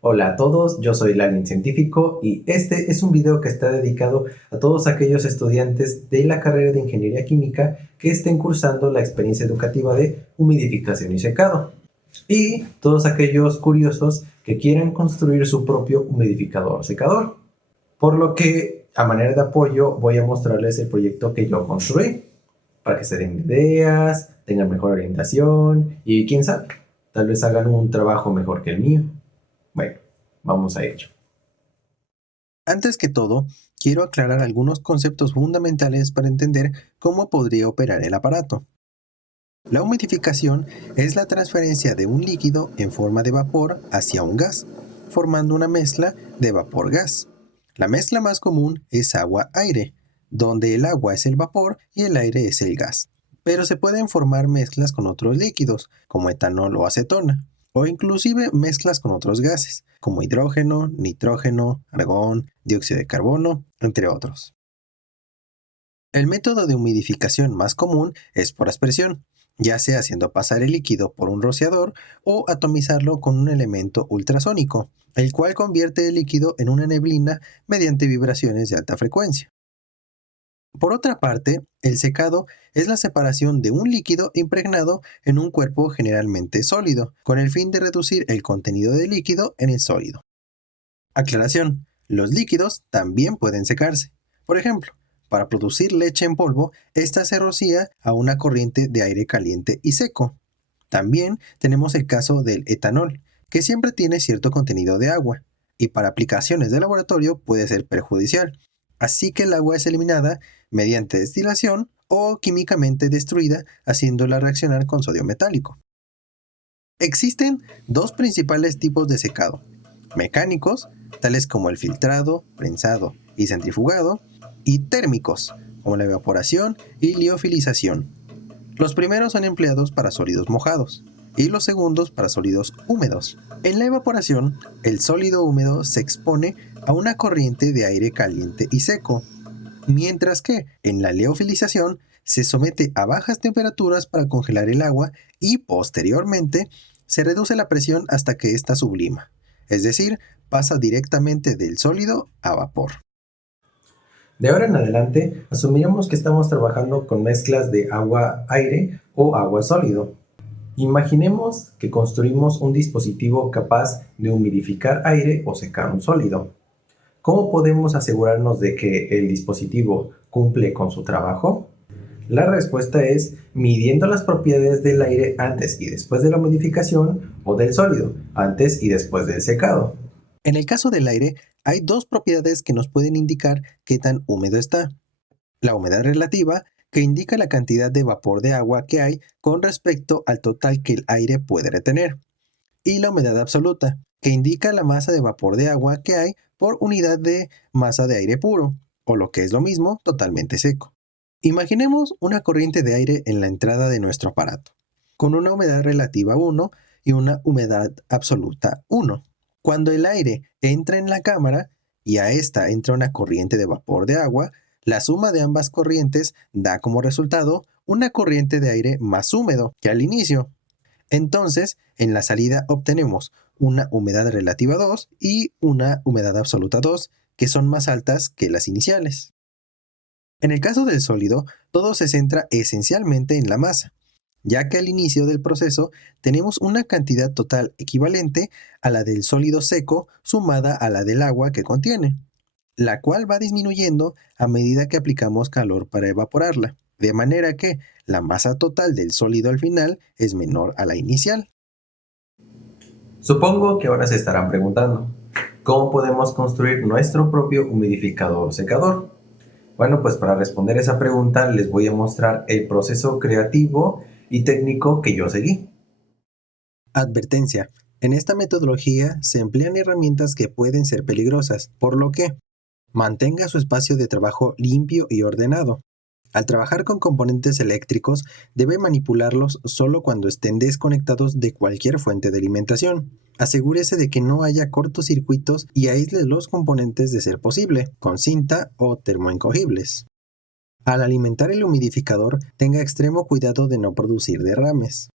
Hola a todos, yo soy Lalin Científico y este es un video que está dedicado a todos aquellos estudiantes de la carrera de Ingeniería Química que estén cursando la experiencia educativa de humidificación y secado, y todos aquellos curiosos que quieran construir su propio humidificador secador. Por lo que, a manera de apoyo, voy a mostrarles el proyecto que yo construí, para que se den ideas, tengan mejor orientación y quién sabe, tal vez hagan un trabajo mejor que el mío. Bueno, vamos a ello. Antes que todo, quiero aclarar algunos conceptos fundamentales para entender cómo podría operar el aparato. La humidificación es la transferencia de un líquido en forma de vapor hacia un gas, formando una mezcla de vapor-gas. La mezcla más común es agua-aire, donde el agua es el vapor y el aire es el gas. Pero se pueden formar mezclas con otros líquidos, como etanol o acetona, o inclusive mezclas con otros gases, como hidrógeno, nitrógeno, argón, dióxido de carbono, entre otros. El método de humidificación más común es por aspersión, ya sea haciendo pasar el líquido por un rociador o atomizarlo con un elemento ultrasónico, el cual convierte el líquido en una neblina mediante vibraciones de alta frecuencia. Por otra parte, el secado es la separación de un líquido impregnado en un cuerpo generalmente sólido, con el fin de reducir el contenido del líquido en el sólido. Aclaración: los líquidos también pueden secarse. Por ejemplo, para producir leche en polvo, esta se rocía a una corriente de aire caliente y seco. También tenemos el caso del etanol, que siempre tiene cierto contenido de agua, y para aplicaciones de laboratorio puede ser perjudicial. Así que el agua es eliminada mediante destilación o químicamente destruida haciéndola reaccionar con sodio metálico. Existen dos principales tipos de secado: mecánicos, tales como el filtrado, prensado y centrifugado, y térmicos, como la evaporación y liofilización. Los primeros son empleados para sólidos mojados y los segundos para sólidos húmedos. En la evaporación, el sólido húmedo se expone a una corriente de aire caliente y seco, mientras que en la liofilización se somete a bajas temperaturas para congelar el agua y posteriormente se reduce la presión hasta que ésta sublima, es decir, pasa directamente del sólido a vapor. De ahora en adelante, asumiremos que estamos trabajando con mezclas de agua-aire o agua sólido. Imaginemos que construimos un dispositivo capaz de humidificar aire o secar un sólido. ¿Cómo podemos asegurarnos de que el dispositivo cumple con su trabajo? La respuesta es midiendo las propiedades del aire antes y después de la humidificación o del sólido antes y después del secado. En el caso del aire, hay dos propiedades que nos pueden indicar qué tan húmedo está: la humedad relativa, que indica la cantidad de vapor de agua que hay con respecto al total que el aire puede retener, y la humedad absoluta, que indica la masa de vapor de agua que hay por unidad de masa de aire puro, o lo que es lo mismo, totalmente seco. Imaginemos una corriente de aire en la entrada de nuestro aparato, con una humedad relativa 1 y una humedad absoluta 1. Cuando el aire entra en la cámara y a esta entra una corriente de vapor de agua, la suma de ambas corrientes da como resultado una corriente de aire más húmedo que al inicio. Entonces, en la salida obtenemos una humedad relativa 2 y una humedad absoluta 2, que son más altas que las iniciales. En el caso del sólido, todo se centra esencialmente en la masa, ya que al inicio del proceso tenemos una cantidad total equivalente a la del sólido seco sumada a la del agua que contiene, la cual va disminuyendo a medida que aplicamos calor para evaporarla, de manera que la masa total del sólido al final es menor a la inicial. Supongo que ahora se estarán preguntando, ¿cómo podemos construir nuestro propio humidificador secador? Bueno, pues para responder esa pregunta les voy a mostrar el proceso creativo y técnico que yo seguí. Advertencia: En esta metodología se emplean herramientas que pueden ser peligrosas, por lo que mantenga su espacio de trabajo limpio y ordenado. Al trabajar con componentes eléctricos, debe manipularlos solo cuando estén desconectados de cualquier fuente de alimentación. Asegúrese de que no haya cortocircuitos y aísle los componentes de ser posible, con cinta o termoencogibles. Al alimentar el humidificador, tenga extremo cuidado de no producir derrames.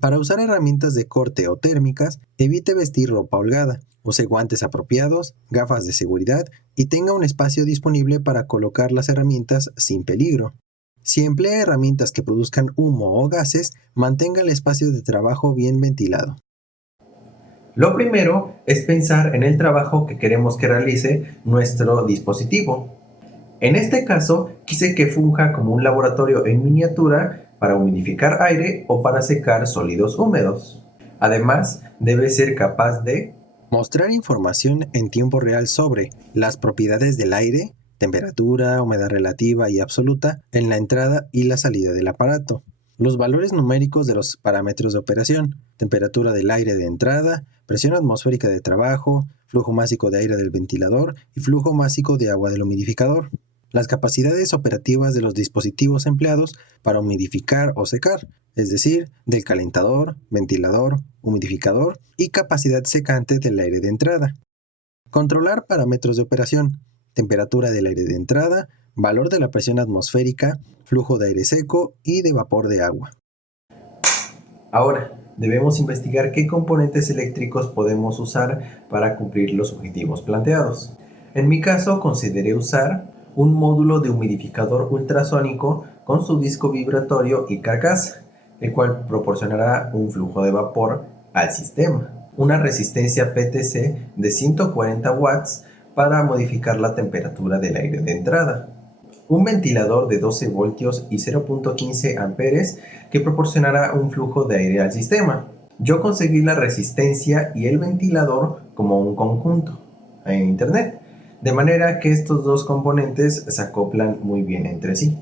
Para usar herramientas de corte o térmicas, evite vestir ropa holgada, use guantes apropiados, gafas de seguridad y tenga un espacio disponible para colocar las herramientas sin peligro. Si emplea herramientas que produzcan humo o gases, mantenga el espacio de trabajo bien ventilado. Lo primero es pensar en el trabajo que queremos que realice nuestro dispositivo. En este caso, quise que funja como un laboratorio en miniatura para humidificar aire o para secar sólidos húmedos. Además, debe ser capaz de mostrar información en tiempo real sobre las propiedades del aire, temperatura, humedad relativa y absoluta en la entrada y la salida del aparato, los valores numéricos de los parámetros de operación, temperatura del aire de entrada, presión atmosférica de trabajo, flujo másico de aire del ventilador y flujo másico de agua del humidificador, las capacidades operativas de los dispositivos empleados para humidificar o secar, es decir, del calentador, ventilador, humidificador y capacidad secante del aire de entrada. Controlar parámetros de operación, temperatura del aire de entrada, valor de la presión atmosférica, flujo de aire seco y de vapor de agua. Ahora, debemos investigar qué componentes eléctricos podemos usar para cumplir los objetivos planteados. En mi caso, consideré usar un módulo de humidificador ultrasónico con su disco vibratorio y carcasa, el cual proporcionará un flujo de vapor al sistema, una resistencia PTC de 140 watts para modificar la temperatura del aire de entrada, un ventilador de 12 voltios y 0.15 amperes que proporcionará un flujo de aire al sistema. Yo conseguí la resistencia y el ventilador como un conjunto en internet, de manera que estos dos componentes se acoplan muy bien entre sí.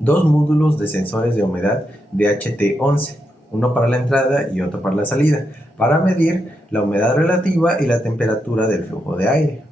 Dos módulos de sensores de humedad DHT11, uno para la entrada y otro para la salida, para medir la humedad relativa y la temperatura del flujo de aire.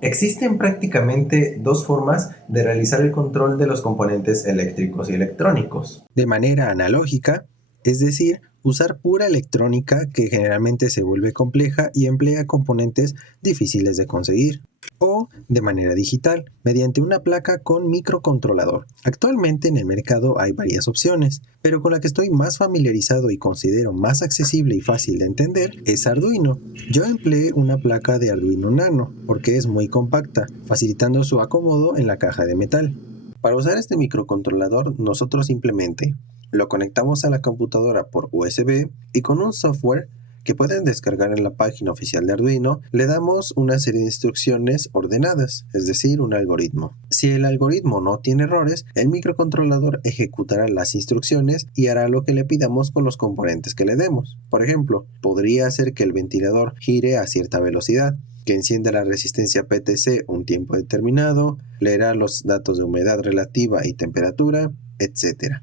Existen prácticamente dos formas de realizar el control de los componentes eléctricos y electrónicos. De manera analógica, es decir, usar pura electrónica que generalmente se vuelve compleja y emplea componentes difíciles de conseguir. O de manera digital, mediante una placa con microcontrolador. Actualmente en el mercado hay varias opciones, pero con la que estoy más familiarizado y considero más accesible y fácil de entender es Arduino. Yo empleé una placa de Arduino Nano porque es muy compacta, facilitando su acomodo en la caja de metal. Para usar este microcontrolador, nosotros simplemente lo conectamos a la computadora por USB y con un software que pueden descargar en la página oficial de Arduino, le damos una serie de instrucciones ordenadas, es decir, un algoritmo. Si el algoritmo no tiene errores, el microcontrolador ejecutará las instrucciones y hará lo que le pidamos con los componentes que le demos. Por ejemplo, podría hacer que el ventilador gire a cierta velocidad, que encienda la resistencia PTC un tiempo determinado, leerá los datos de humedad relativa y temperatura, etc.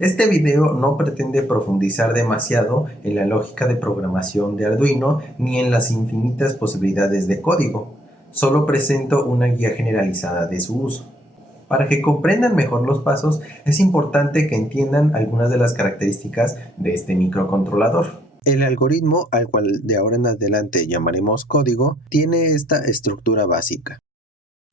Este video no pretende profundizar demasiado en la lógica de programación de Arduino ni en las infinitas posibilidades de código. Solo presento una guía generalizada de su uso. Para que comprendan mejor los pasos, es importante que entiendan algunas de las características de este microcontrolador. El algoritmo, al cual de ahora en adelante llamaremos código, tiene esta estructura básica.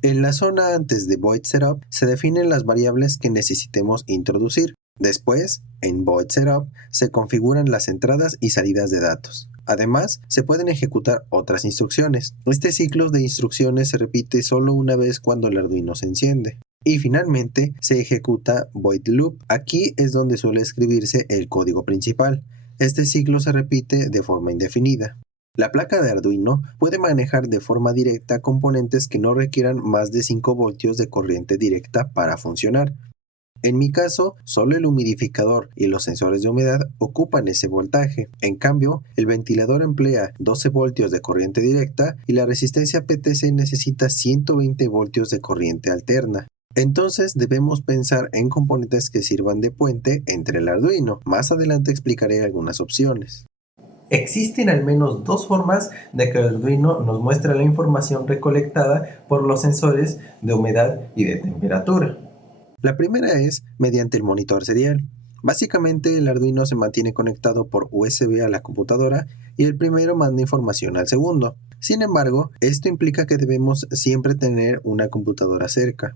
En la zona antes de Void Setup se definen las variables que necesitemos introducir. Después, en Void Setup, se configuran las entradas y salidas de datos. Además, se pueden ejecutar otras instrucciones. Este ciclo de instrucciones se repite solo una vez cuando el Arduino se enciende. Y finalmente, se ejecuta Void Loop. Aquí es donde suele escribirse el código principal. Este ciclo se repite de forma indefinida. La placa de Arduino puede manejar de forma directa componentes que no requieran más de 5 voltios de corriente directa para funcionar. En mi caso, solo el humidificador y los sensores de humedad ocupan ese voltaje. En cambio, el ventilador emplea 12 voltios de corriente directa y la resistencia PTC necesita 120 voltios de corriente alterna. Entonces debemos pensar en componentes que sirvan de puente entre el Arduino. Más adelante explicaré algunas opciones. Existen al menos dos formas de que Arduino nos muestre la información recolectada por los sensores de humedad y de temperatura. La primera es mediante el monitor serial. Básicamente el Arduino se mantiene conectado por USB a la computadora y el primero manda información al segundo. Sin embargo, esto implica que debemos siempre tener una computadora cerca.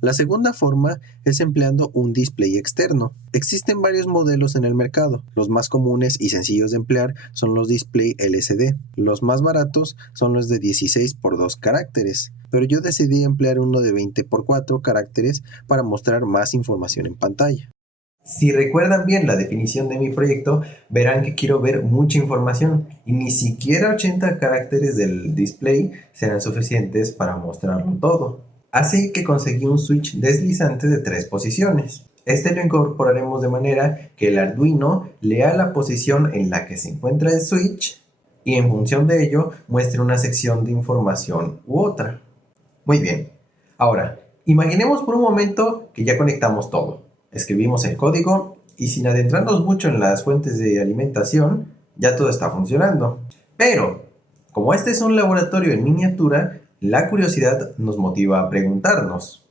La segunda forma es empleando un display externo. Existen varios modelos en el mercado. Los más comunes y sencillos de emplear son los display LCD. Los más baratos son los de 16 por 2 caracteres, pero yo decidí emplear uno de 20 por 4 caracteres para mostrar más información en pantalla. Si recuerdan bien la definición de mi proyecto, verán que quiero ver mucha información y ni siquiera 80 caracteres del display serán suficientes para mostrarlo todo. Así que conseguí un switch deslizante de 3 posiciones. Este lo incorporaremos de manera que el Arduino lea la posición en la que se encuentra el switch y en función de ello muestre una sección de información u otra. Muy bien. Ahora, imaginemos por un momento que ya conectamos todo. Escribimos el código y sin adentrarnos mucho en las fuentes de alimentación, ya todo está funcionando. Pero, como este es un laboratorio en miniatura, la curiosidad nos motiva a preguntarnos,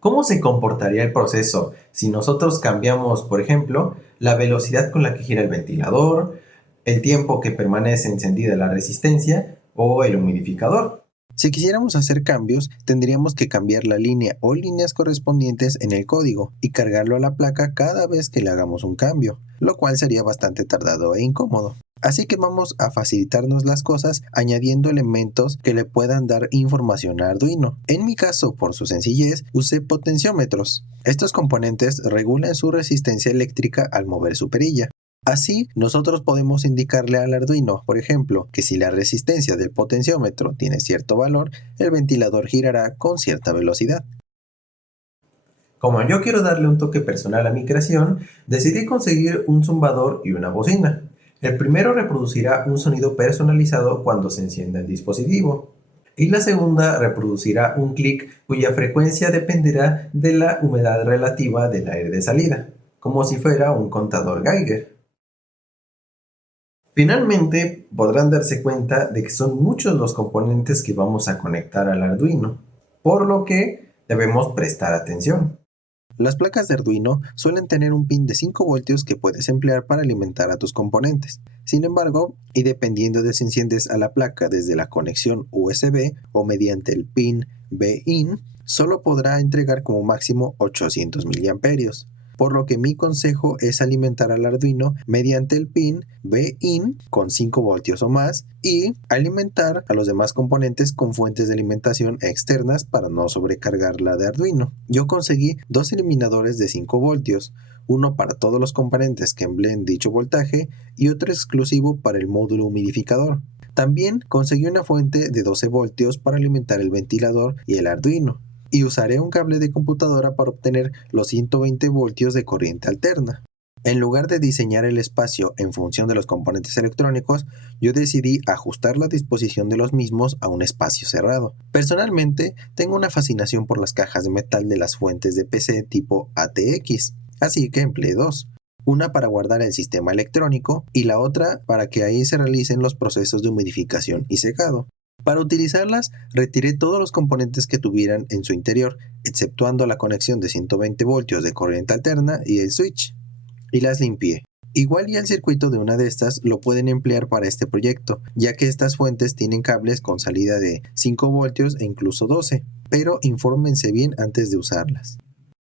¿cómo se comportaría el proceso si nosotros cambiamos, por ejemplo, la velocidad con la que gira el ventilador, el tiempo que permanece encendida la resistencia o el humidificador? Si quisiéramos hacer cambios, tendríamos que cambiar la línea o líneas correspondientes en el código y cargarlo a la placa cada vez que le hagamos un cambio, lo cual sería bastante tardado e incómodo. Así que vamos a facilitarnos las cosas añadiendo elementos que le puedan dar información a Arduino. En mi caso, por su sencillez, usé potenciómetros. Estos componentes regulan su resistencia eléctrica al mover su perilla. Así, nosotros podemos indicarle al Arduino, por ejemplo, que si la resistencia del potenciómetro tiene cierto valor, el ventilador girará con cierta velocidad. Como yo quiero darle un toque personal a mi creación, decidí conseguir un zumbador y una bocina. El primero reproducirá un sonido personalizado cuando se encienda el dispositivo, y la segunda reproducirá un clic cuya frecuencia dependerá de la humedad relativa del aire de salida, como si fuera un contador Geiger. Finalmente, podrán darse cuenta de que son muchos los componentes que vamos a conectar al Arduino, por lo que debemos prestar atención. Las placas de Arduino suelen tener un pin de 5 voltios que puedes emplear para alimentar a tus componentes. Sin embargo, y dependiendo de si enciendes a la placa desde la conexión USB o mediante el pin B-in, solo podrá entregar como máximo 800 miliamperios. Por lo que mi consejo es alimentar al Arduino mediante el pin B-in con 5 voltios o más y alimentar a los demás componentes con fuentes de alimentación externas para no sobrecargar la de Arduino. Yo conseguí dos eliminadores de 5 voltios, uno para todos los componentes que empleen dicho voltaje y otro exclusivo para el módulo humidificador. También conseguí una fuente de 12 voltios para alimentar el ventilador y el Arduino. Y usaré un cable de computadora para obtener los 120 voltios de corriente alterna. En lugar de diseñar el espacio en función de los componentes electrónicos, yo decidí ajustar la disposición de los mismos a un espacio cerrado. Personalmente, tengo una fascinación por las cajas de metal de las fuentes de PC tipo ATX, así que empleé dos. Una para guardar el sistema electrónico y la otra para que ahí se realicen los procesos de humidificación y secado. Para utilizarlas, retiré todos los componentes que tuvieran en su interior, exceptuando la conexión de 120 voltios de corriente alterna y el switch, y las limpié. Igual y el circuito de una de estas lo pueden emplear para este proyecto, ya que estas fuentes tienen cables con salida de 5 voltios e incluso 12, pero infórmense bien antes de usarlas.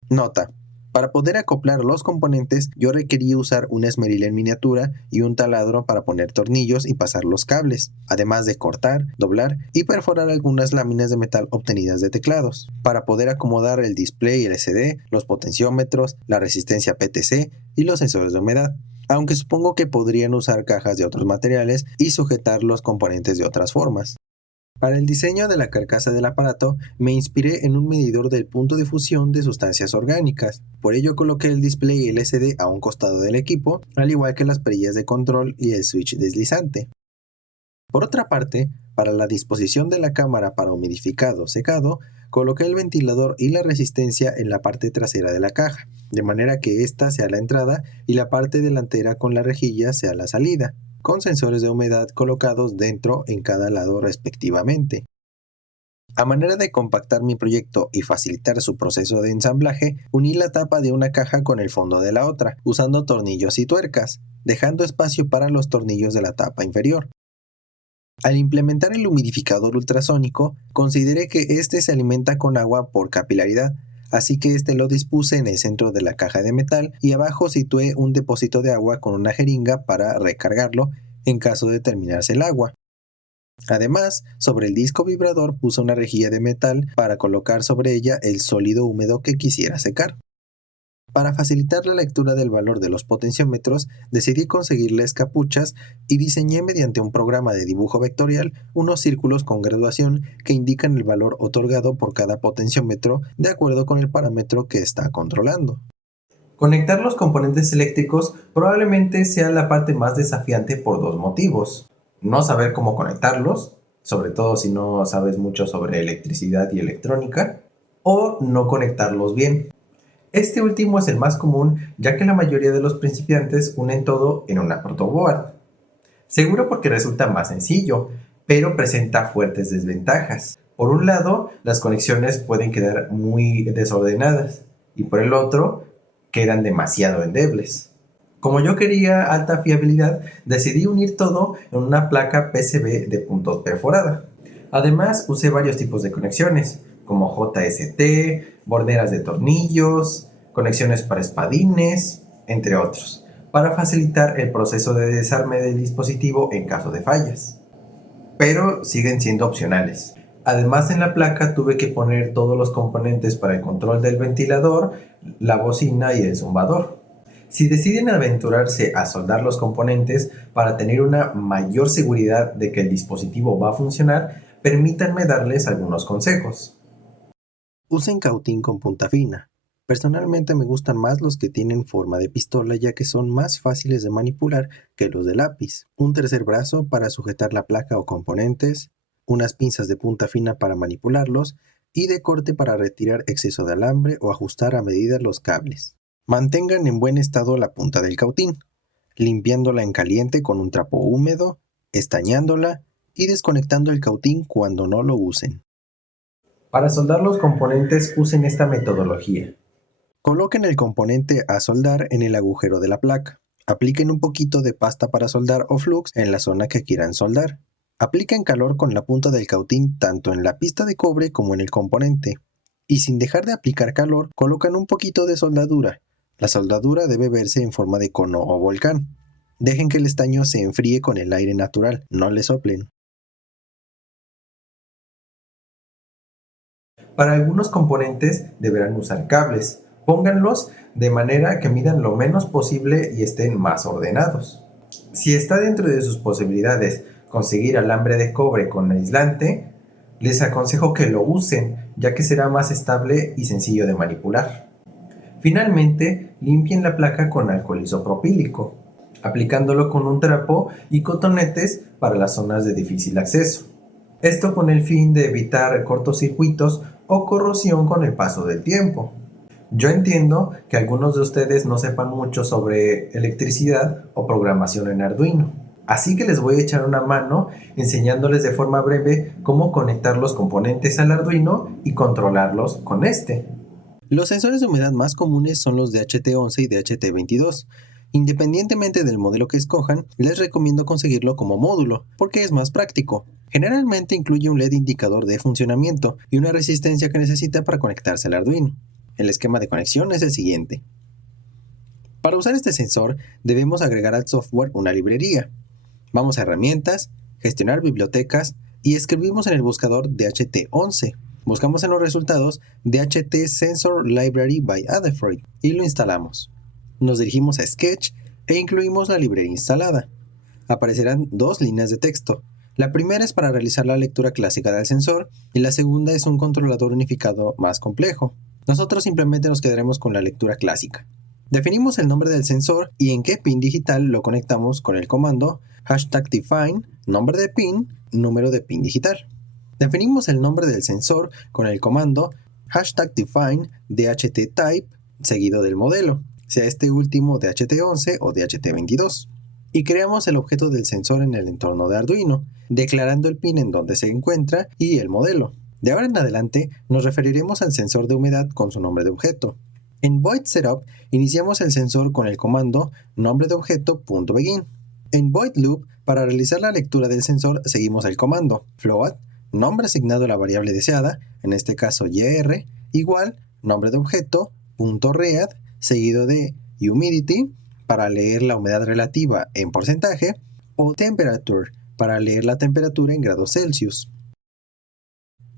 Nota: para poder acoplar los componentes, yo requerí usar una esmerila en miniatura y un taladro para poner tornillos y pasar los cables, además de cortar, doblar y perforar algunas láminas de metal obtenidas de teclados, para poder acomodar el display LCD, los potenciómetros, la resistencia PTC y los sensores de humedad. Aunque supongo que podrían usar cajas de otros materiales y sujetar los componentes de otras formas. Para el diseño de la carcasa del aparato, me inspiré en un medidor del punto de fusión de sustancias orgánicas. Por ello coloqué el display LCD a un costado del equipo, al igual que las perillas de control y el switch deslizante. Por otra parte, para la disposición de la cámara para humidificado-secado, coloqué el ventilador y la resistencia en la parte trasera de la caja, de manera que esta sea la entrada y la parte delantera con la rejilla sea la salida. con sensores de humedad colocados dentro en cada lado respectivamente. A manera de compactar mi proyecto y facilitar su proceso de ensamblaje, uní la tapa de una caja con el fondo de la otra, usando tornillos y tuercas, dejando espacio para los tornillos de la tapa inferior. Al implementar el humidificador ultrasónico, consideré que este se alimenta con agua por capilaridad, así que este lo dispuse en el centro de la caja de metal y abajo situé un depósito de agua con una jeringa para recargarlo en caso de terminarse el agua. Además, sobre el disco vibrador puse una rejilla de metal para colocar sobre ella el sólido húmedo que quisiera secar. Para facilitar la lectura del valor de los potenciómetros, decidí conseguirles capuchas y diseñé mediante un programa de dibujo vectorial unos círculos con graduación que indican el valor otorgado por cada potenciómetro de acuerdo con el parámetro que está controlando. Conectar los componentes eléctricos probablemente sea la parte más desafiante por dos motivos. No saber cómo conectarlos, sobre todo si no sabes mucho sobre electricidad y electrónica, o no conectarlos bien. Este último es el más común, ya que la mayoría de los principiantes unen todo en una protoboard. Seguro porque resulta más sencillo, pero presenta fuertes desventajas. Por un lado, las conexiones pueden quedar muy desordenadas, y por el otro, quedan demasiado endebles. Como yo quería alta fiabilidad, decidí unir todo en una placa PCB de puntos perforada. Además, usé varios tipos de conexiones, como JST, borderas de tornillos, conexiones para espadines, entre otros, para facilitar el proceso de desarme del dispositivo en caso de fallas. Pero siguen siendo opcionales. Además, en la placa tuve que poner todos los componentes para el control del ventilador, la bocina y el zumbador. Si deciden aventurarse a soldar los componentes para tener una mayor seguridad de que el dispositivo va a funcionar, permítanme darles algunos consejos. Usen cautín con punta fina. Personalmente me gustan más los que tienen forma de pistola ya que son más fáciles de manipular que los de lápiz. Un tercer brazo para sujetar la placa o componentes, unas pinzas de punta fina para manipularlos y de corte para retirar exceso de alambre o ajustar a medida los cables. Mantengan en buen estado la punta del cautín, limpiándola en caliente con un trapo húmedo, estañándola y desconectando el cautín cuando no lo usen. Para soldar los componentes usen esta metodología. Coloquen el componente a soldar en el agujero de la placa. Apliquen un poquito de pasta para soldar o flux en la zona que quieran soldar. Apliquen calor con la punta del cautín tanto en la pista de cobre como en el componente. Y sin dejar de aplicar calor, colocan un poquito de soldadura. La soldadura debe verse en forma de cono o volcán. Dejen que el estaño se enfríe con el aire natural, no le soplen. Para algunos componentes deberán usar cables. Pónganlos de manera que midan lo menos posible y estén más ordenados. Si está dentro de sus posibilidades conseguir alambre de cobre con aislante, les aconsejo que lo usen, ya que será más estable y sencillo de manipular. Finalmente, limpien la placa con alcohol isopropílico, aplicándolo con un trapo y cotonetes para las zonas de difícil acceso. Esto con el fin de evitar cortocircuitos o corrosión con el paso del tiempo. Yo entiendo que algunos de ustedes no sepan mucho sobre electricidad o programación en Arduino, así que les voy a echar una mano enseñándoles de forma breve cómo conectar los componentes al Arduino y controlarlos con este. Los sensores de humedad más comunes son los DHT11 y DHT22. Independientemente del modelo que escojan, les recomiendo conseguirlo como módulo, porque es más práctico. Generalmente incluye un LED indicador de funcionamiento y una resistencia que necesita para conectarse al Arduino. El esquema de conexión es el siguiente. Para usar este sensor, debemos agregar al software una librería. Vamos a Herramientas, Gestionar bibliotecas y escribimos en el buscador DHT11. Buscamos en los resultados DHT Sensor Library by Adafruit y lo instalamos. Nos dirigimos a Sketch e incluimos la librería instalada. Aparecerán dos líneas de texto. La primera es para realizar la lectura clásica del sensor y la segunda es un controlador unificado más complejo. Nosotros simplemente nos quedaremos con la lectura clásica. Definimos el nombre del sensor y en qué pin digital lo conectamos con el comando #define, nombre de pin, número de pin digital. Definimos el nombre del sensor con el comando #define DHT type seguido del modelo, sea este último DHT11 o DHT22. y creamos el objeto del sensor en el entorno de Arduino, declarando el pin en donde se encuentra y el modelo. De ahora en adelante nos referiremos al sensor de humedad con su nombre de objeto. En Void Setup iniciamos el sensor con el comando nombre de objeto.begin. En Void Loop, para realizar la lectura del sensor, seguimos el comando float, nombre asignado a la variable deseada, en este caso YR, igual nombre de objeto.read, seguido de humidity, para leer la humedad relativa en porcentaje, o temperature, para leer la temperatura en grados Celsius.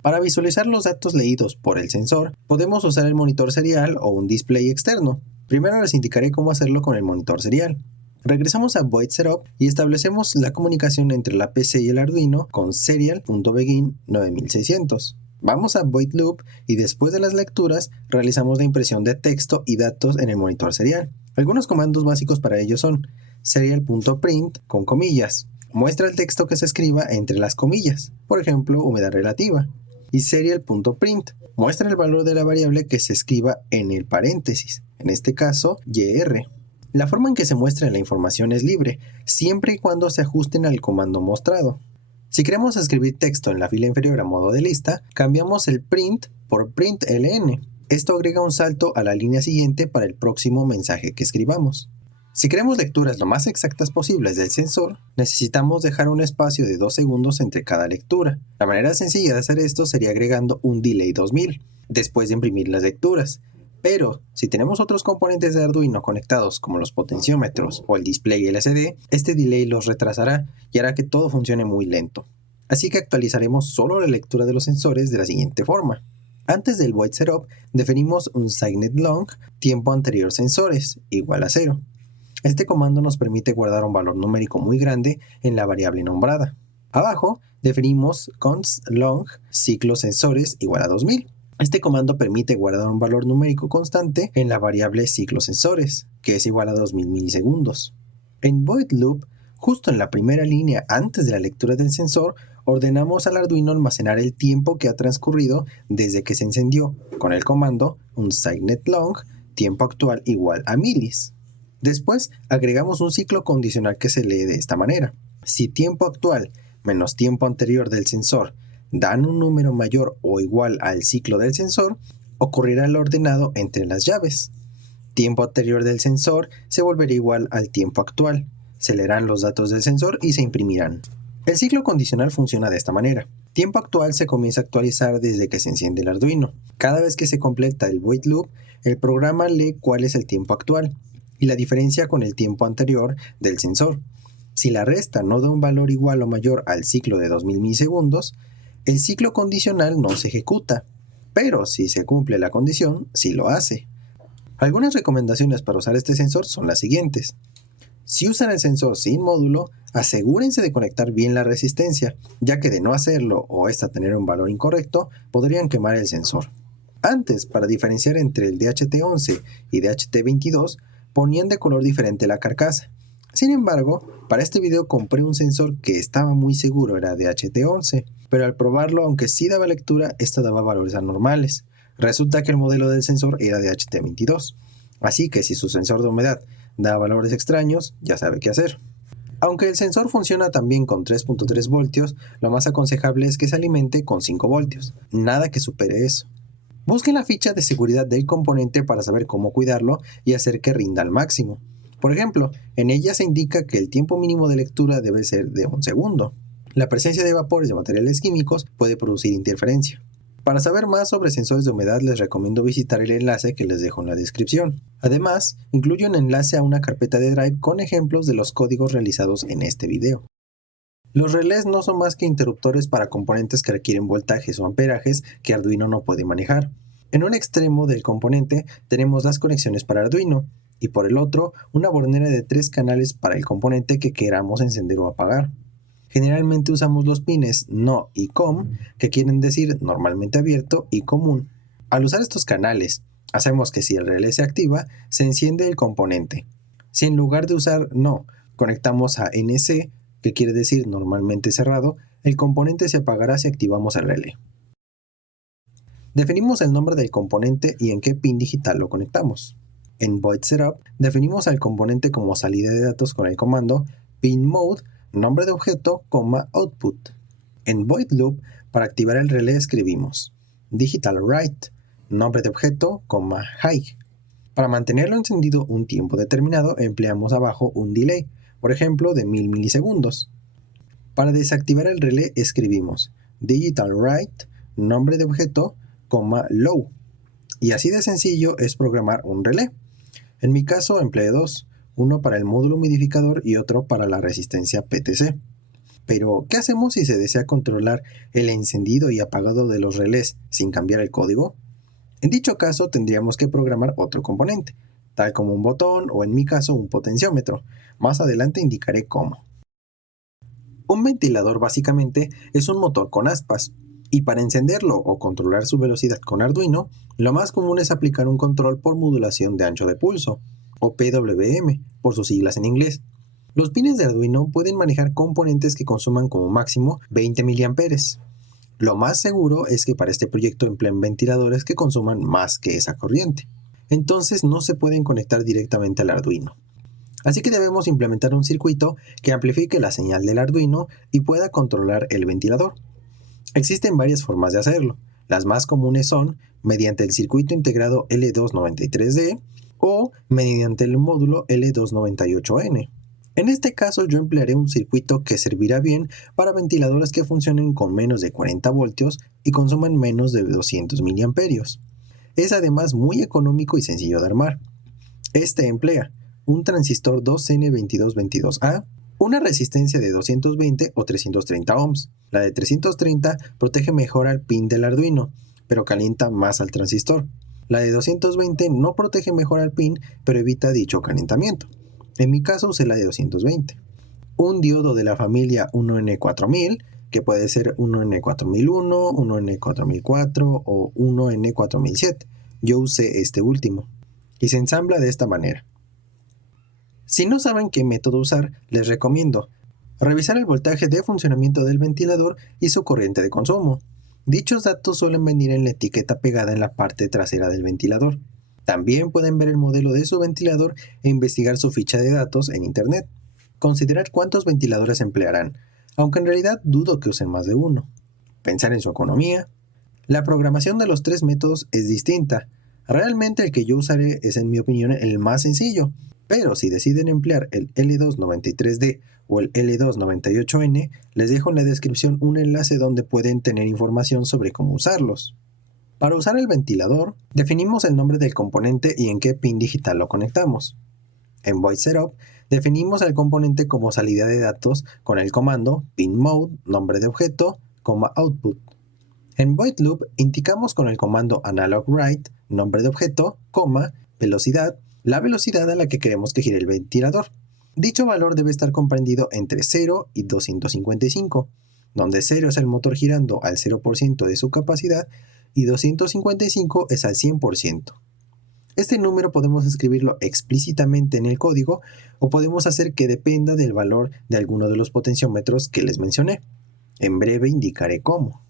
Para visualizar los datos leídos por el sensor, podemos usar el monitor serial o un display externo. Primero les indicaré cómo hacerlo con el monitor serial. Regresamos a Void Setup y establecemos la comunicación entre la PC y el Arduino con serial.begin 9600. Vamos a Void Loop y después de las lecturas realizamos la impresión de texto y datos en el monitor serial. Algunos comandos básicos para ello son serial.print con comillas. Muestra el texto que se escriba entre las comillas, por ejemplo, humedad relativa. Y serial.print muestra el valor de la variable que se escriba en el paréntesis, en este caso YR. La forma en que se muestra la información es libre, siempre y cuando se ajusten al comando mostrado. Si queremos escribir texto en la fila inferior a modo de lista, cambiamos el print por println. Esto agrega un salto a la línea siguiente para el próximo mensaje que escribamos. Si queremos lecturas lo más exactas posibles del sensor, necesitamos dejar un espacio de 2 segundos entre cada lectura. La manera sencilla de hacer esto sería agregando un delay 2000, después de imprimir las lecturas. Pero, si tenemos otros componentes de Arduino conectados como los potenciómetros o el display LCD, este delay los retrasará y hará que todo funcione muy lento. Así que actualizaremos solo la lectura de los sensores de la siguiente forma. Antes del Void Setup, definimos un SignetLong, tiempo anterior sensores, igual a 0. Este comando nos permite guardar un valor numérico muy grande en la variable nombrada. Abajo definimos const.long ciclo sensores igual a 2000. Este comando permite guardar un valor numérico constante en la variable ciclo sensores, que es igual a 2000 milisegundos. En Void Loop, justo en la primera línea antes de la lectura del sensor, ordenamos al Arduino almacenar el tiempo que ha transcurrido desde que se encendió, con el comando unSignetLong tiempo actual igual a milis. Después agregamos un ciclo condicional que se lee de esta manera. Si tiempo actual menos tiempo anterior del sensor dan un número mayor o igual al ciclo del sensor, ocurrirá el ordenado entre las llaves. Tiempo anterior del sensor se volverá igual al tiempo actual. Se leerán los datos del sensor y se imprimirán. El ciclo condicional funciona de esta manera. Tiempo actual se comienza a actualizar desde que se enciende el Arduino. Cada vez que se completa el Void Loop, el programa lee cuál es el tiempo actual y la diferencia con el tiempo anterior del sensor. Si la resta no da un valor igual o mayor al ciclo de 2000 milisegundos, el ciclo condicional no se ejecuta, pero si se cumple la condición, sí lo hace. Algunas recomendaciones para usar este sensor son las siguientes. Si usan el sensor sin módulo, asegúrense de conectar bien la resistencia, ya que de no hacerlo o esta tener un valor incorrecto, podrían quemar el sensor. Antes, para diferenciar entre el DHT11 y DHT22, ponían de color diferente la carcasa. Sin embargo, para este video compré un sensor que estaba muy seguro era DHT11, pero al probarlo, aunque sí daba lectura, esta daba valores anormales. Resulta que el modelo del sensor era DHT22, así que si su sensor de humedad da valores extraños, ya sabe qué hacer. Aunque el sensor funciona también con 3.3 voltios, lo más aconsejable es que se alimente con 5 voltios, nada que supere eso. Busquen la ficha de seguridad del componente para saber cómo cuidarlo y hacer que rinda al máximo. Por ejemplo, en ella se indica que el tiempo mínimo de lectura debe ser de 1 segundo. La presencia de vapores de materiales químicos puede producir interferencia. Para saber más sobre sensores de humedad les recomiendo visitar el enlace que les dejo en la descripción. Además, incluyo un enlace a una carpeta de Drive con ejemplos de los códigos realizados en este video. Los relés no son más que interruptores para componentes que requieren voltajes o amperajes que Arduino no puede manejar. En un extremo del componente tenemos las conexiones para Arduino y por el otro una bornera de 3 canales para el componente que queramos encender o apagar. Generalmente usamos los pines NO y COM, que quieren decir normalmente abierto y común. Al usar estos canales, hacemos que si el relé se activa, se enciende el componente. Si en lugar de usar NO conectamos a NC, que quiere decir normalmente cerrado, el componente se apagará si activamos el relé. Definimos el nombre del componente y en qué pin digital lo conectamos. En Void Setup definimos al componente como salida de datos con el comando pin mode, nombre de objeto, output. En void loop, para activar el relé escribimos digital write, nombre de objeto, high. Para mantenerlo encendido un tiempo determinado, empleamos abajo un delay, por ejemplo de 1000 milisegundos. Para desactivar el relé escribimos digital write, nombre de objeto, low. Y así de sencillo es programar un relé. En mi caso empleé dos, uno para el módulo humidificador y otro para la resistencia PTC. Pero, ¿qué hacemos si se desea controlar el encendido y apagado de los relés sin cambiar el código? En dicho caso tendríamos que programar otro componente, tal como un botón o en mi caso un potenciómetro. Más adelante indicaré cómo. Un ventilador básicamente es un motor con aspas, y para encenderlo o controlar su velocidad con Arduino, lo más común es aplicar un control por modulación de ancho de pulso, o PWM, por sus siglas en inglés. Los pines de Arduino pueden manejar componentes que consuman como máximo 20 mA. Lo más seguro es que para este proyecto empleen ventiladores que consuman más que esa corriente. Entonces no se pueden conectar directamente al Arduino. Así que debemos implementar un circuito que amplifique la señal del Arduino y pueda controlar el ventilador. Existen varias formas de hacerlo. Las más comunes son mediante el circuito integrado L293D o mediante el módulo L298N. En este caso yo emplearé un circuito que servirá bien para ventiladores que funcionen con menos de 40 voltios y consuman menos de 200 miliamperios. Es además muy económico y sencillo de armar. Este emplea un transistor 2N2222A, una resistencia de 220 o 330 ohms. La de 330 protege mejor al pin del Arduino, pero calienta más al transistor. La de 220 no protege mejor al pin, pero evita dicho calentamiento. En mi caso usé la de 220. Un diodo de la familia 1N4000, que puede ser 1N4001, 1N4004 o 1N4007. Yo usé este último. Y se ensambla de esta manera. Si no saben qué método usar, les recomiendo revisar el voltaje de funcionamiento del ventilador y su corriente de consumo. Dichos datos suelen venir en la etiqueta pegada en la parte trasera del ventilador. También pueden ver el modelo de su ventilador e investigar su ficha de datos en internet. Considerar cuántos ventiladores emplearán, aunque en realidad dudo que usen más de uno. Pensar en su economía. La programación de los tres métodos es distinta. Realmente el que yo usaré es, en mi opinión, el más sencillo. Pero si deciden emplear el L293D o el L298N, les dejo en la descripción un enlace donde pueden tener información sobre cómo usarlos. Para usar el ventilador, definimos el nombre del componente y en qué pin digital lo conectamos. En Void Setup, definimos el componente como salida de datos con el comando pin mode, nombre de objeto, output. En Void Loop, indicamos con el comando analog write, nombre de objeto, velocidad, la velocidad a la que queremos que gire el ventilador. Dicho valor debe estar comprendido entre 0 y 255, donde 0 es el motor girando al 0% de su capacidad y 255 es al 100%. Este número podemos escribirlo explícitamente en el código o podemos hacer que dependa del valor de alguno de los potenciómetros que les mencioné. En breve indicaré cómo.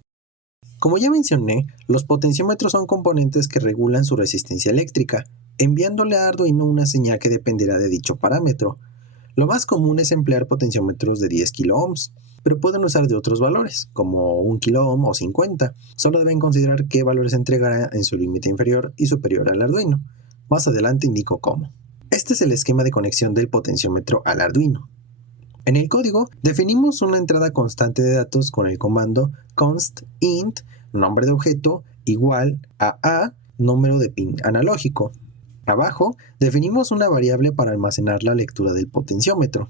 Como ya mencioné, los potenciómetros son componentes que regulan su resistencia eléctrica, enviándole a Arduino una señal que dependerá de dicho parámetro. Lo más común es emplear potenciómetros de 10 kiloohms, pero pueden usar de otros valores, como 1 kiloohm o 50. Solo deben considerar qué valores entregará en su límite inferior y superior al Arduino. Más adelante indico cómo. Este es el esquema de conexión del potenciómetro al Arduino. En el código definimos una entrada constante de datos con el comando const int, nombre de objeto, igual a número de pin analógico. Abajo definimos una variable para almacenar la lectura del potenciómetro.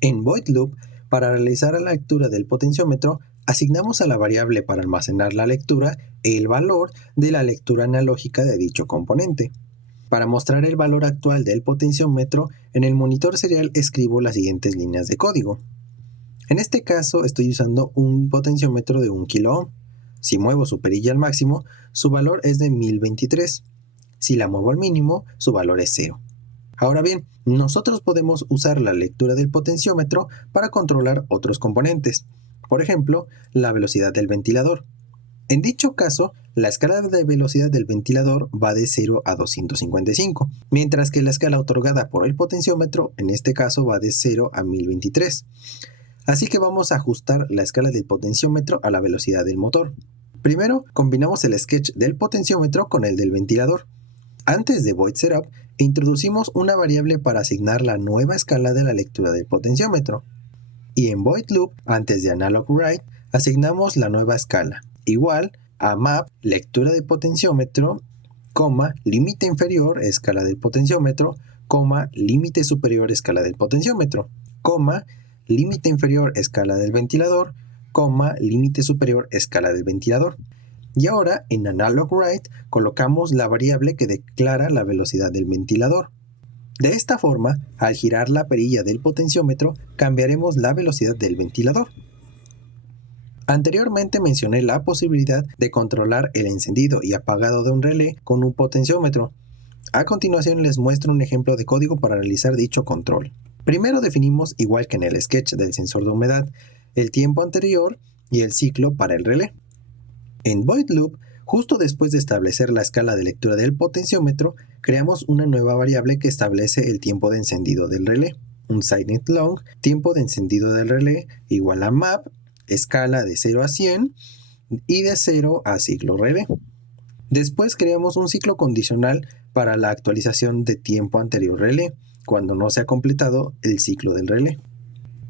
En Void Loop, para realizar la lectura del potenciómetro, asignamos a la variable para almacenar la lectura el valor de la lectura analógica de dicho componente. Para mostrar el valor actual del potenciómetro, en el monitor serial escribo las siguientes líneas de código. En este caso estoy usando un potenciómetro de 1 kiloohm. Si muevo su perilla al máximo, su valor es de 1023. Si la muevo al mínimo, su valor es 0. Ahora bien, nosotros podemos usar la lectura del potenciómetro para controlar otros componentes. Por ejemplo, la velocidad del ventilador. En dicho caso, la escala de velocidad del ventilador va de 0 a 255, mientras que la escala otorgada por el potenciómetro en este caso va de 0 a 1023. Así que vamos a ajustar la escala del potenciómetro a la velocidad del motor. Primero, combinamos el sketch del potenciómetro con el del ventilador. Antes de Void Setup, introducimos una variable para asignar la nueva escala de la lectura del potenciómetro. Y en Void Loop, antes de Analog Write, asignamos la nueva escala, igual a map lectura del potenciómetro, límite inferior escala del potenciómetro, límite superior escala del potenciómetro, límite inferior escala del ventilador, límite superior escala del ventilador. Y ahora en Analog Write colocamos la variable que declara la velocidad del ventilador. De esta forma, al girar la perilla del potenciómetro, cambiaremos la velocidad del ventilador. Anteriormente mencioné la posibilidad de controlar el encendido y apagado de un relé con un potenciómetro. A continuación les muestro un ejemplo de código para realizar dicho control. Primero definimos, igual que en el sketch del sensor de humedad, el tiempo anterior y el ciclo para el relé. En Void Loop, justo después de establecer la escala de lectura del potenciómetro, creamos una nueva variable que establece el tiempo de encendido del relé. Un silent long, tiempo de encendido del relé, igual a map, escala de 0 a 100 y de 0 a ciclo relé. Después creamos un ciclo condicional para la actualización de tiempo anterior relé, cuando no se ha completado el ciclo del relé.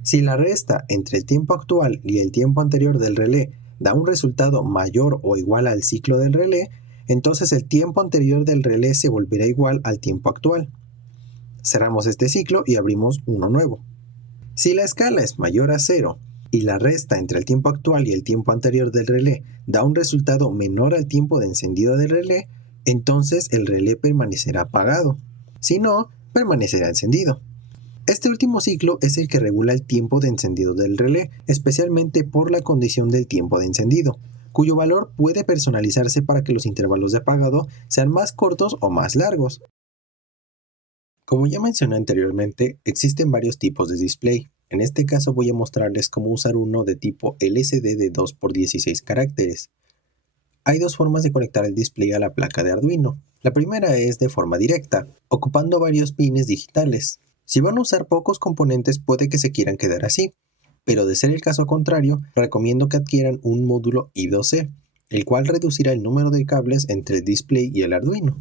Si la resta entre el tiempo actual y el tiempo anterior del relé da un resultado mayor o igual al ciclo del relé, entonces el tiempo anterior del relé se volverá igual al tiempo actual. Cerramos este ciclo y abrimos uno nuevo. Si la escala es mayor a 0 y la resta entre el tiempo actual y el tiempo anterior del relé da un resultado menor al tiempo de encendido del relé, entonces el relé permanecerá apagado. Si no, permanecerá encendido. Este último ciclo es el que regula el tiempo de encendido del relé, especialmente por la condición del tiempo de encendido, cuyo valor puede personalizarse para que los intervalos de apagado sean más cortos o más largos. Como ya mencioné anteriormente, existen varios tipos de display. En este caso voy a mostrarles cómo usar uno de tipo LCD de 2x16 caracteres. Hay dos formas de conectar el display a la placa de Arduino. La primera es de forma directa, ocupando varios pines digitales. Si van a usar pocos componentes puede que se quieran quedar así, pero de ser el caso contrario, recomiendo que adquieran un módulo I2C, el cual reducirá el número de cables entre el display y el Arduino.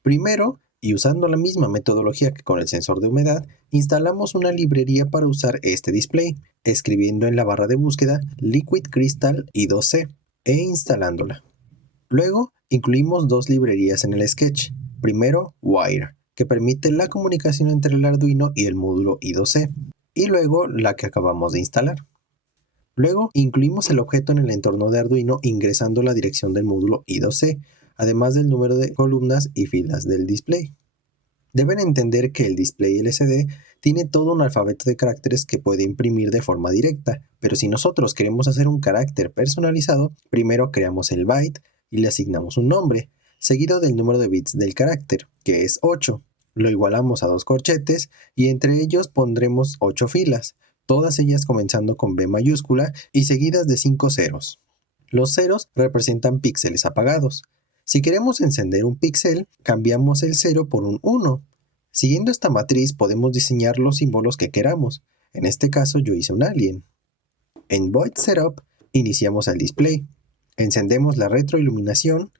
Primero, y usando la misma metodología que con el sensor de humedad, instalamos una librería para usar este display, escribiendo en la barra de búsqueda Liquid Crystal I2C e instalándola. Luego, incluimos dos librerías en el sketch. Primero, Wire, que permite la comunicación entre el Arduino y el módulo I2C, y luego la que acabamos de instalar. Luego, incluimos el objeto en el entorno de Arduino ingresando la dirección del módulo I2C, además del número de columnas y filas del display. Deben entender que el display LCD tiene todo un alfabeto de caracteres que puede imprimir de forma directa, pero si nosotros queremos hacer un carácter personalizado, primero creamos el byte y le asignamos un nombre, seguido del número de bits del carácter, que es 8. Lo igualamos a dos corchetes y entre ellos pondremos 8 filas, todas ellas comenzando con B mayúscula y seguidas de 5 ceros. Los ceros representan píxeles apagados. Si queremos encender un píxel, cambiamos el 0 por un 1. Siguiendo esta matriz podemos diseñar los símbolos que queramos. En este caso yo hice un alien. En Void Setup iniciamos el display, encendemos la retroiluminación,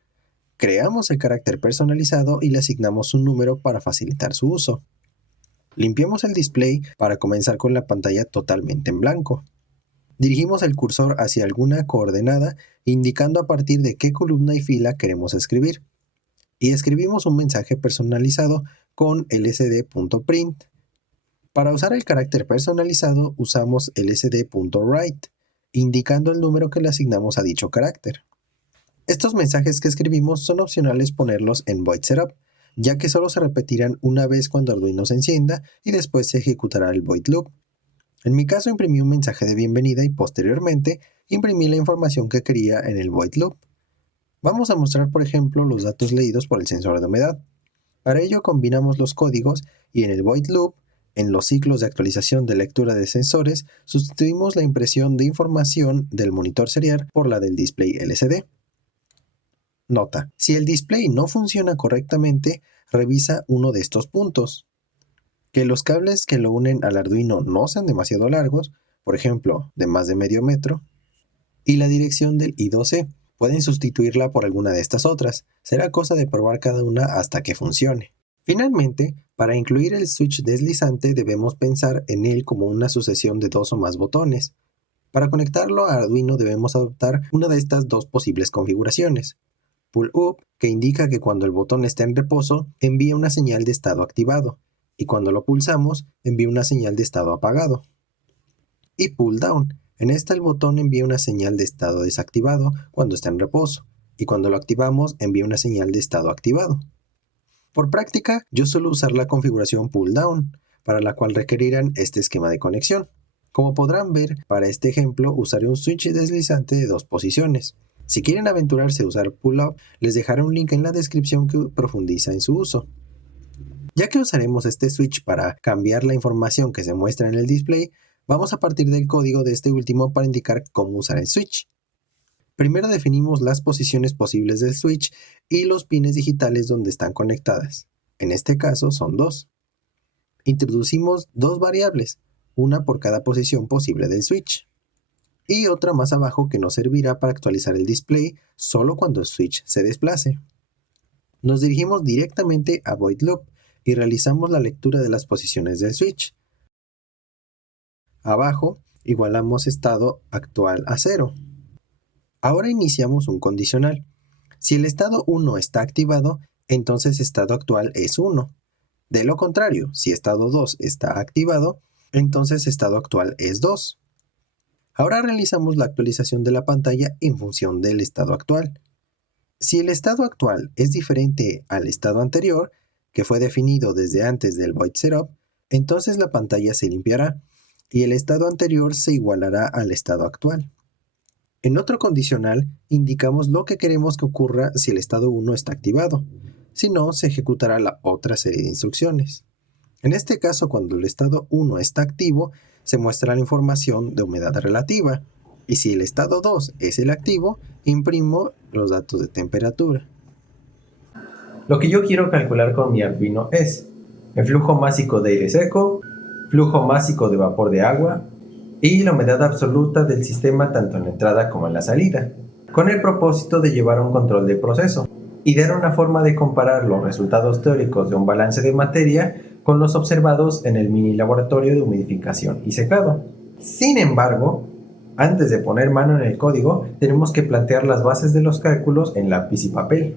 creamos el carácter personalizado y le asignamos un número para facilitar su uso. Limpiamos el display para comenzar con la pantalla totalmente en blanco. Dirigimos el cursor hacia alguna coordenada indicando a partir de qué columna y fila queremos escribir. Y escribimos un mensaje personalizado con lsd.print. Para usar el carácter personalizado usamos lsd.write, indicando el número que le asignamos a dicho carácter. Estos mensajes que escribimos son opcionales ponerlos en Void Setup, ya que solo se repetirán una vez cuando Arduino se encienda y después se ejecutará el Void Loop. En mi caso imprimí un mensaje de bienvenida y posteriormente imprimí la información que quería en el Void Loop. Vamos a mostrar por ejemplo los datos leídos por el sensor de humedad. Para ello combinamos los códigos y en el Void Loop En los ciclos de actualización de lectura de sensores, sustituimos la impresión de información del monitor serial por la del display LCD. Nota: si el display no funciona correctamente, revisa uno de estos puntos. Que los cables que lo unen al Arduino no sean demasiado largos, por ejemplo, de más de medio metro, y la dirección del I2C. Pueden sustituirla por alguna de estas otras. Será cosa de probar cada una hasta que funcione. Finalmente, para incluir el switch deslizante debemos pensar en él como una sucesión de dos o más botones. Para conectarlo a Arduino debemos adoptar una de estas dos posibles configuraciones. Pull up, que indica que cuando el botón está en reposo, envía una señal de estado activado, y cuando lo pulsamos, envía una señal de estado apagado. Y pull down. En esta el botón envía una señal de estado desactivado cuando está en reposo, y cuando lo activamos envía una señal de estado activado. Por práctica, yo suelo usar la configuración pull down, para la cual requerirán este esquema de conexión. Como podrán ver, para este ejemplo usaré un switch deslizante de dos posiciones. Si quieren aventurarse a usar pull up, les dejaré un link en la descripción que profundiza en su uso. Ya que usaremos este switch para cambiar la información que se muestra en el display, vamos a partir del código de este último para indicar cómo usar el switch. Primero definimos las posiciones posibles del switch y los pines digitales donde están conectadas. En este caso son dos. Introducimos dos variables, una por cada posición posible del switch, y otra más abajo que nos servirá para actualizar el display solo cuando el switch se desplace. Nos dirigimos directamente a void loop y realizamos la lectura de las posiciones del switch. Abajo, igualamos estado actual a 0. Ahora iniciamos un condicional. Si el estado 1 está activado, entonces estado actual es 1. De lo contrario, si estado 2 está activado, entonces estado actual es 2. Ahora realizamos la actualización de la pantalla en función del estado actual. Si el estado actual es diferente al estado anterior, que fue definido desde antes del void setup, entonces la pantalla se limpiará y el estado anterior se igualará al estado actual. En otro condicional, indicamos lo que queremos que ocurra si el estado 1 está activado. Si no, se ejecutará la otra serie de instrucciones. En este caso, cuando el estado 1 está activo, se muestra la información de humedad relativa. Y si el estado 2 es el activo, imprimo los datos de temperatura. Lo que yo quiero calcular con mi Arduino es el flujo másico de aire seco, flujo másico de vapor de agua, y la humedad absoluta del sistema tanto en la entrada como en la salida, con el propósito de llevar un control del proceso y dar una forma de comparar los resultados teóricos de un balance de materia con los observados en el mini laboratorio de humidificación y secado. Sin embargo, antes de poner mano en el código, tenemos que plantear las bases de los cálculos en lápiz y papel.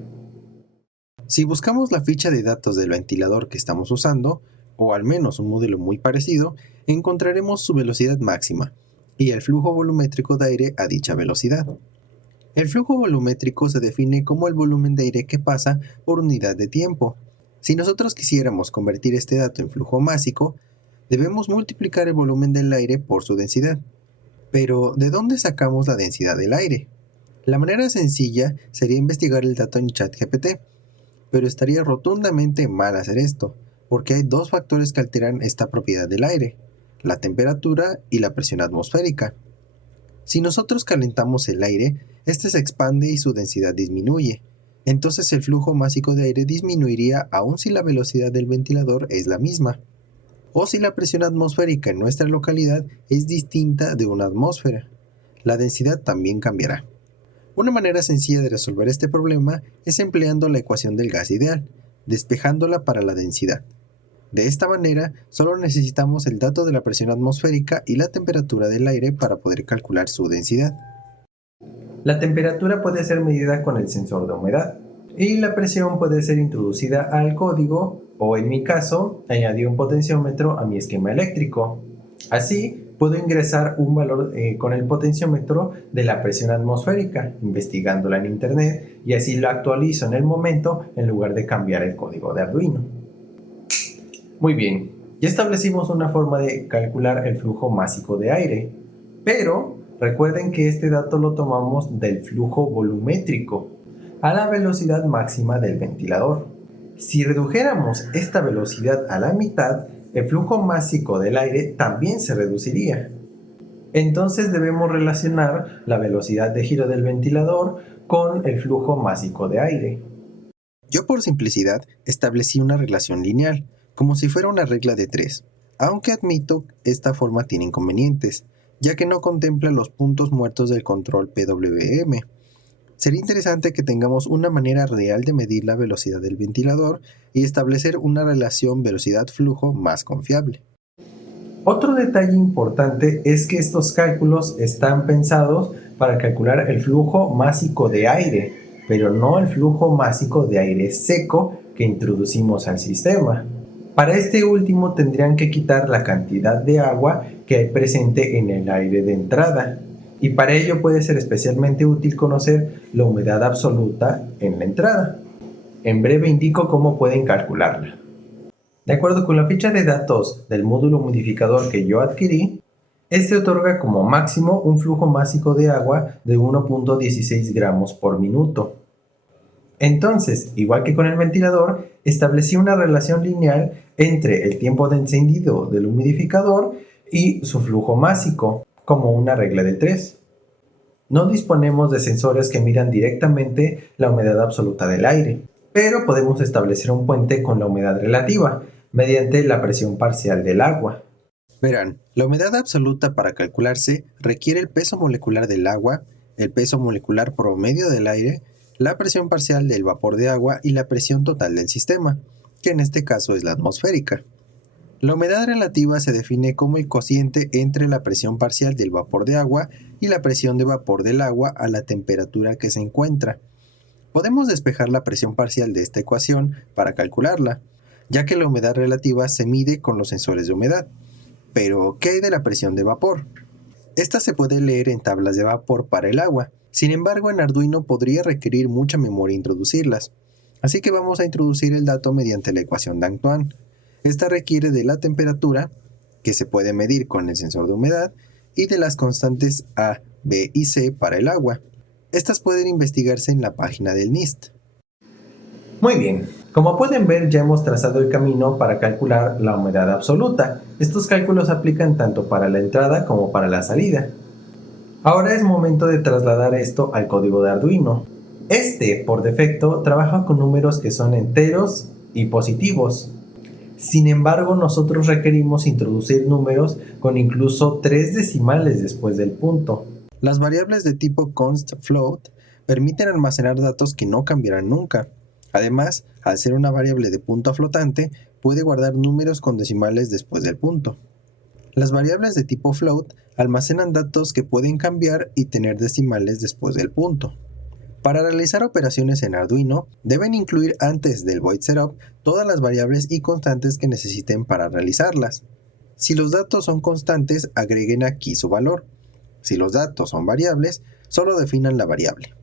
Si buscamos la ficha de datos del ventilador que estamos usando, o al menos un modelo muy parecido, encontraremos su velocidad máxima y el flujo volumétrico de aire a dicha velocidad. El flujo volumétrico se define como el volumen de aire que pasa por unidad de tiempo. Si nosotros quisiéramos convertir este dato en flujo másico, debemos multiplicar el volumen del aire por su densidad. Pero, ¿de dónde sacamos la densidad del aire? La manera sencilla sería investigar el dato en ChatGPT, pero estaría rotundamente mal hacer esto, porque hay dos factores que alteran esta propiedad del aire, la temperatura y la presión atmosférica. Si nosotros calentamos el aire, este se expande y su densidad disminuye. Entonces el flujo másico de aire disminuiría aun si la velocidad del ventilador es la misma. O si la presión atmosférica en nuestra localidad es distinta de una atmósfera. La densidad también cambiará. Una manera sencilla de resolver este problema es empleando la ecuación del gas ideal, despejándola para la densidad. De esta manera, solo necesitamos el dato de la presión atmosférica y la temperatura del aire para poder calcular su densidad. La temperatura puede ser medida con el sensor de humedad y la presión puede ser introducida al código o, en mi caso, añadí un potenciómetro a mi esquema eléctrico. Así, puedo ingresar un valor con el potenciómetro de la presión atmosférica, investigándola en internet, y así lo actualizo en el momento en lugar de cambiar el código de Arduino. Muy bien, ya establecimos una forma de calcular el flujo másico de aire, pero recuerden que este dato lo tomamos del flujo volumétrico a la velocidad máxima del ventilador. Si redujéramos esta velocidad a la mitad, el flujo másico del aire también se reduciría. Entonces debemos relacionar la velocidad de giro del ventilador con el flujo másico de aire. Yo por simplicidad establecí una relación lineal, como si fuera una regla de 3, aunque admito que esta forma tiene inconvenientes, ya que no contempla los puntos muertos del control PWM. Sería interesante que tengamos una manera real de medir la velocidad del ventilador y establecer una relación velocidad-flujo más confiable. Otro detalle importante es que estos cálculos están pensados para calcular el flujo másico de aire, pero no el flujo másico de aire seco que introducimos al sistema. Para este último tendrían que quitar la cantidad de agua que hay presente en el aire de entrada, y para ello puede ser especialmente útil conocer la humedad absoluta en la entrada. En breve indico cómo pueden calcularla. De acuerdo con la ficha de datos del módulo humidificador que yo adquirí, este otorga como máximo un flujo másico de agua de 1.16 gramos por minuto. Entonces, igual que con el ventilador, establecí una relación lineal entre el tiempo de encendido del humidificador y su flujo másico, como una regla de 3. No disponemos de sensores que midan directamente la humedad absoluta del aire, pero podemos establecer un puente con la humedad relativa, mediante la presión parcial del agua. Verán, la humedad absoluta para calcularse requiere el peso molecular del agua, el peso molecular promedio del aire, la presión parcial del vapor de agua y la presión total del sistema, que en este caso es la atmosférica. La humedad relativa se define como el cociente entre la presión parcial del vapor de agua y la presión de vapor del agua a la temperatura que se encuentra. Podemos despejar la presión parcial de esta ecuación para calcularla, ya que la humedad relativa se mide con los sensores de humedad. Pero, ¿qué hay de la presión de vapor? Esta se puede leer en tablas de vapor para el agua. Sin embargo, en Arduino podría requerir mucha memoria introducirlas. Así que vamos a introducir el dato mediante la ecuación de Antoine. Esta requiere de la temperatura, que se puede medir con el sensor de humedad, y de las constantes A, B y C para el agua. Estas pueden investigarse en la página del NIST. Muy bien, como pueden ver ya hemos trazado el camino para calcular la humedad absoluta. Estos cálculos aplican tanto para la entrada como para la salida. Ahora es momento de trasladar esto al código de Arduino. Este, por defecto, trabaja con números que son enteros y positivos. Sin embargo, nosotros requerimos introducir números con incluso 3 decimales después del punto. Las variables de tipo const float permiten almacenar datos que no cambiarán nunca. Además, al ser una variable de punto flotante, puede guardar números con decimales después del punto. Las variables de tipo float almacenan datos que pueden cambiar y tener decimales después del punto. Para realizar operaciones en Arduino, deben incluir antes del void setup todas las variables y constantes que necesiten para realizarlas. Si los datos son constantes, agreguen aquí su valor. Si los datos son variables, solo definan la variable.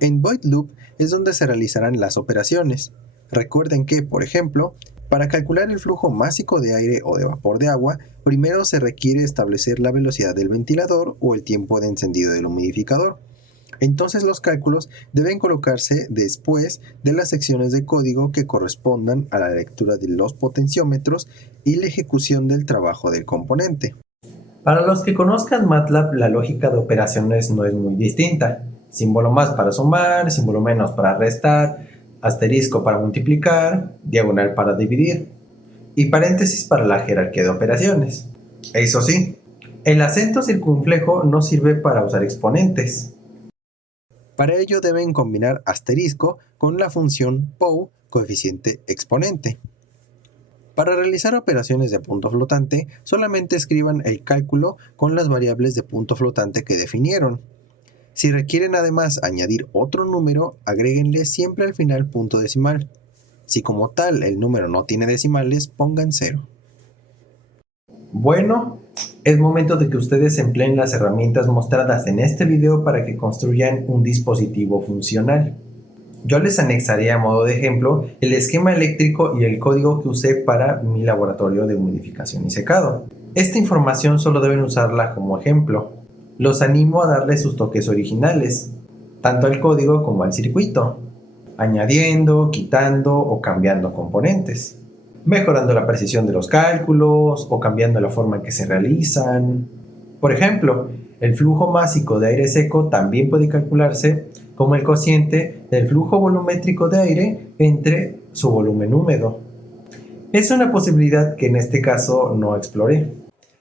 En void loop es donde se realizarán las operaciones. Recuerden que, por ejemplo, para calcular el flujo másico de aire o de vapor de agua, primero se requiere establecer la velocidad del ventilador o el tiempo de encendido del humidificador. Entonces los cálculos deben colocarse después de las secciones de código que correspondan a la lectura de los potenciómetros y la ejecución del trabajo del componente. Para los que conozcan MATLAB, la lógica de operaciones no es muy distinta. Símbolo más para sumar, símbolo menos para restar, asterisco para multiplicar, diagonal para dividir y paréntesis para la jerarquía de operaciones. Eso sí, el acento circunflejo no sirve para usar exponentes. Para ello deben combinar asterisco con la función POW, coeficiente exponente. Para realizar operaciones de punto flotante, solamente escriban el cálculo con las variables de punto flotante que definieron. Si requieren además añadir otro número, agréguenle siempre al final punto decimal. Si como tal el número no tiene decimales, pongan 0. Bueno, es momento de que ustedes empleen las herramientas mostradas en este video para que construyan un dispositivo funcional. Yo les anexaré a modo de ejemplo el esquema eléctrico y el código que usé para mi laboratorio de humidificación y secado. Esta información solo deben usarla como ejemplo. Los animo a darle sus toques originales, tanto al código como al circuito, añadiendo, quitando o cambiando componentes. mejorando la precisión de los cálculos o cambiando la forma en que se realizan. Por ejemplo, el flujo másico de aire seco también puede calcularse como el cociente del flujo volumétrico de aire entre su volumen húmedo. Es una posibilidad que en este caso no exploré.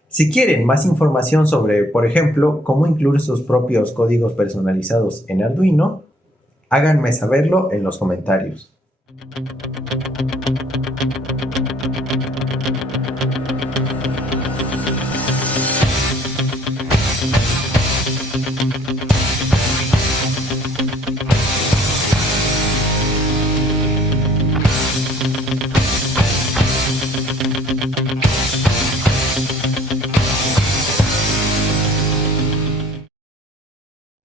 Si quieren más información sobre, por ejemplo, cómo incluir sus propios códigos personalizados en Arduino, háganme saberlo en los comentarios.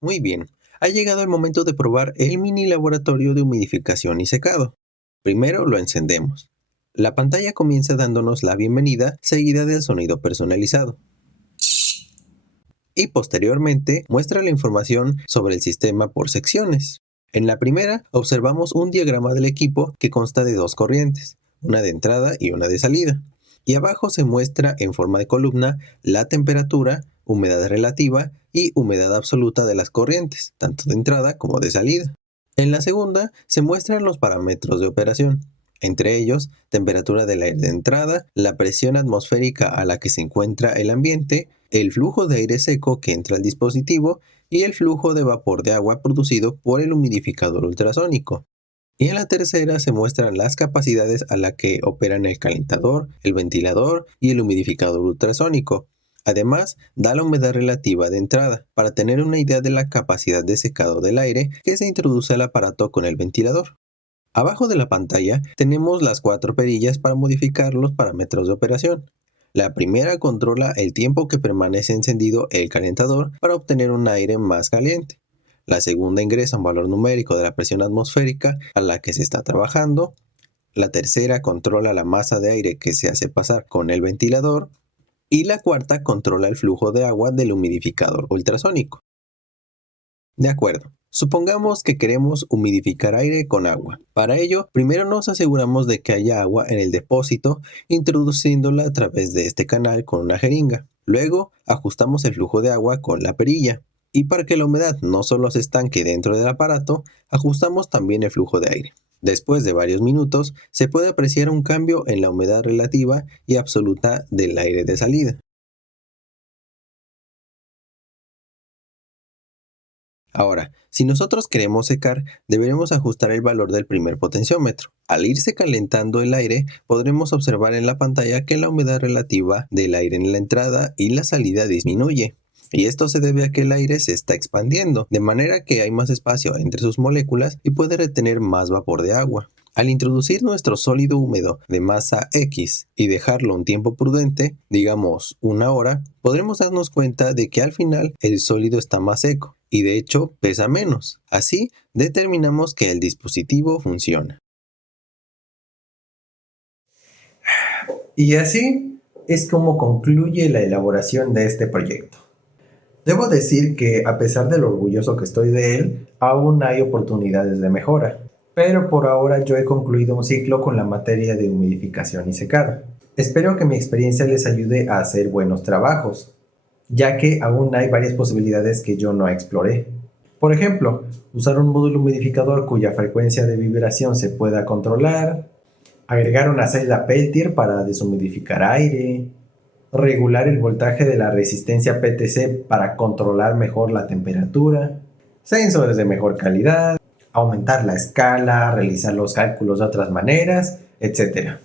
Muy bien, ha llegado el momento de probar el mini laboratorio de humidificación y secado. Primero lo encendemos. La pantalla comienza dándonos la bienvenida, seguida del sonido personalizado. Y posteriormente muestra la información sobre el sistema por secciones. En la primera observamos un diagrama del equipo que consta de dos corrientes, una de entrada y una de salida. Y abajo se muestra en forma de columna la temperatura, humedad relativa y humedad absoluta de las corrientes, tanto de entrada como de salida. En la segunda se muestran los parámetros de operación, entre ellos temperatura del aire de entrada, la presión atmosférica a la que se encuentra el ambiente, el flujo de aire seco que entra al dispositivo y el flujo de vapor de agua producido por el humidificador ultrasónico. Y en la tercera se muestran las capacidades a las que operan el calentador, el ventilador y el humidificador ultrasónico. Además, da la humedad relativa de entrada, para tener una idea de la capacidad de secado del aire que se introduce al aparato con el ventilador. Abajo de la pantalla tenemos las 4 perillas para modificar los parámetros de operación. La primera controla el tiempo que permanece encendido el calentador para obtener un aire más caliente. La segunda ingresa un valor numérico de la presión atmosférica a la que se está trabajando. La tercera controla la masa de aire que se hace pasar con el ventilador. Y la cuarta controla el flujo de agua del humidificador ultrasónico. De acuerdo. Supongamos que queremos humidificar aire con agua. Para ello, primero nos aseguramos de que haya agua en el depósito, introduciéndola a través de este canal con una jeringa. Luego, ajustamos el flujo de agua con la perilla. Y para que la humedad no solo se estanque dentro del aparato, ajustamos también el flujo de aire. Después de varios minutos, se puede apreciar un cambio en la humedad relativa y absoluta del aire de salida. Ahora, si nosotros queremos secar, deberemos ajustar el valor del primer potenciómetro. Al irse calentando el aire, podremos observar en la pantalla que la humedad relativa del aire en la entrada y la salida disminuye. Y esto se debe a que el aire se está expandiendo, de manera que hay más espacio entre sus moléculas y puede retener más vapor de agua. Al introducir nuestro sólido húmedo de masa X y dejarlo un tiempo prudente, digamos 1 hora, podremos darnos cuenta de que al final el sólido está más seco y de hecho pesa menos. Así determinamos que el dispositivo funciona. Y así es como concluye la elaboración de este proyecto. Debo decir que a pesar de lo orgulloso que estoy de él, aún hay oportunidades de mejora. Pero por ahora yo he concluido un ciclo con la materia de humidificación y secado. Espero que mi experiencia les ayude a hacer buenos trabajos, ya que aún hay varias posibilidades que yo no exploré. Por ejemplo, usar un módulo humidificador cuya frecuencia de vibración se pueda controlar, agregar una celda Peltier para deshumidificar aire, regular el voltaje de la resistencia PTC para controlar mejor la temperatura, sensores de mejor calidad, aumentar la escala, realizar los cálculos de otras maneras, etc.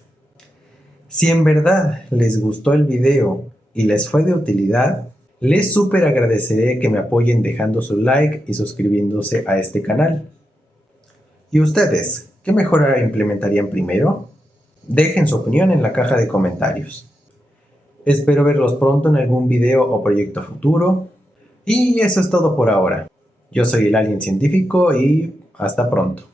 Si en verdad les gustó el video y les fue de utilidad, les súper agradeceré que me apoyen dejando su like y suscribiéndose a este canal. ¿Y ustedes, qué mejora implementarían primero? Dejen su opinión en la caja de comentarios. Espero verlos pronto en algún video o proyecto futuro. Y eso es todo por ahora. Yo soy el Alien Científico y hasta pronto.